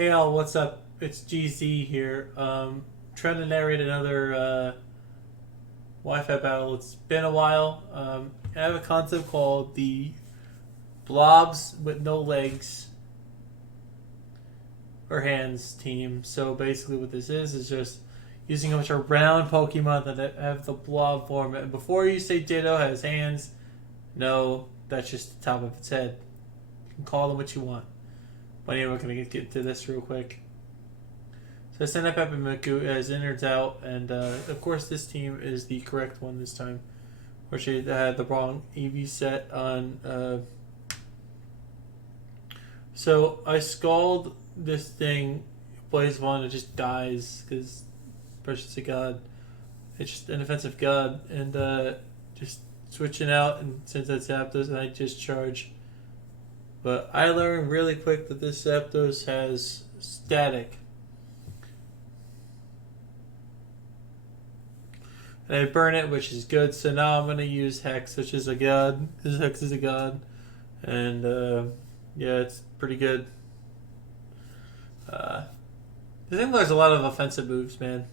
Hey all, what's up? It's GZ here. Trying to narrate another Wi-Fi battle. It's been a while. I have a concept called the Blobs with no legs or hands team. So basically, what this is just using a bunch of round Pokemon that have the Blob form. And before you say Ditto has hands, no, that's just the top of its head. You can call them what you want. But anyway, we're gonna get to this real quick. So Senna Pepimiku has innards out, and of course this team is the correct one this time. Which I had the wrong EV set on. So I scald this thing, plays one, it just dies because Precious to God. It's just an offensive God, and just switching out, and since that's Zapdos, and I just charge. But I learned really quick that this Zapdos has static. And I burn it, which is good. So now I'm going to use Hex, which is a god. This Hex is a god. And yeah, it's pretty good. I think there's a lot of offensive moves, man.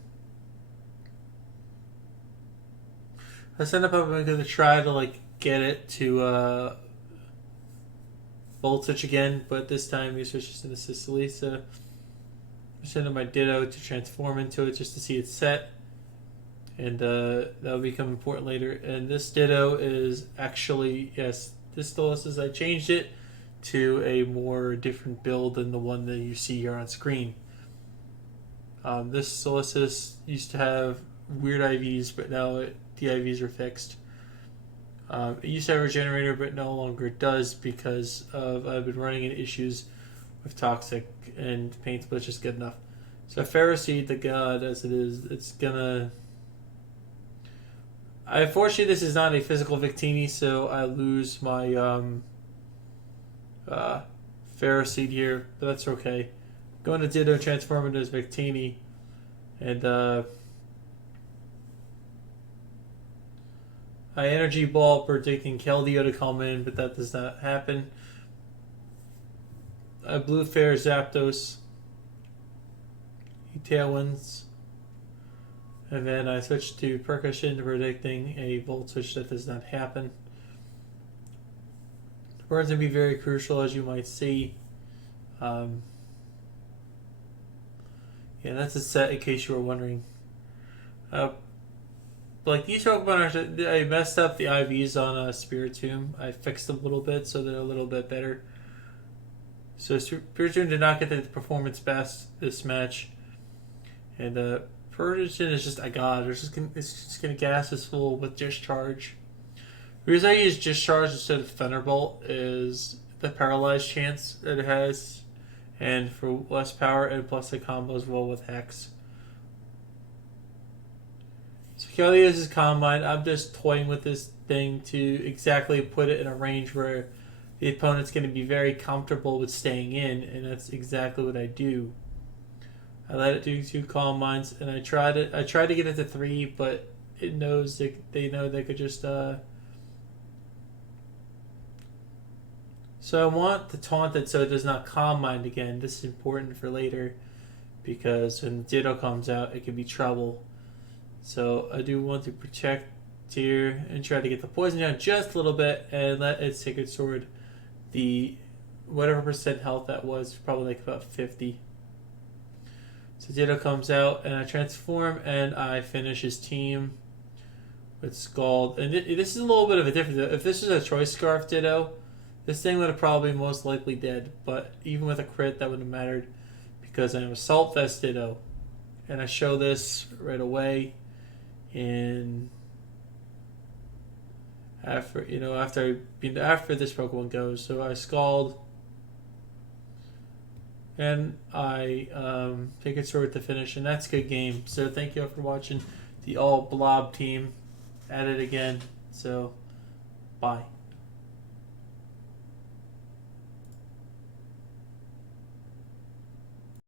I send up I'm going to try to get it to Volt Switch again, but this time he switches into Sicily, so I send up my Ditto to transform into it just to see it set. And that'll become important later. And this Ditto is actually, yes, this Stolas, I changed it to a more different build than the one that you see here on screen. This Stolas used to have weird IVs, but now the IVs are fixed. It used to have a regenerator, but no longer does because I've been running into issues with Toxic, and Paint Split just good enough. So Ferroseed, the god as it is, it's gonna... Unfortunately, this is not a physical Victini, so I lose my Ferroseed here, but that's okay. Going to Ditto, transform into his Victini, and I Energy Ball predicting Keldeo to come in, but that does not happen. I Blue Fair Zapdos. He Tailwinds. And then I switch to Percussion, predicting a Volt Switch that does not happen. Burns going to be very crucial, as you might see. Yeah, that's a set in case you were wondering. These Pokemon, I messed up the IVs on Spiritomb. I fixed them a little bit so they're a little bit better. So Spiritomb did not get the performance best this match. And Persian is just a god. It's just gonna gas us full with Discharge. The reason I use Discharge instead of Thunderbolt is the paralyzed chance that it has, and for less power, and plus the combo as well with Hex. So Kelly uses Calm Mind. I'm just toying with this thing to exactly put it in a range where the opponent's going to be very comfortable with staying in, and that's exactly what I do. I let it do 2 Calm Minds, and I tried to get it to 3, but it knows they know they could just So I want to taunt it so it does not Calm Mind again. This is important for later, because when Ditto comes out, it could be trouble. So I do want to protect here and try to get the poison down just a little bit, and let its Sacred Sword the whatever percent health that was, probably like about 50. So Ditto comes out, and I transform, and I finish his team with Scald. And this is a little bit of a difference. If this was a Choice Scarf Ditto, this thing would have probably most likely dead. But even with a crit, that wouldn't have mattered, because I'm Assault Vest Ditto. And I show this right away. And after this Pokemon goes, so I Scald. And I take it sword to finish, and that's a good game. So thank you all for watching the all Blob team at it again. So bye.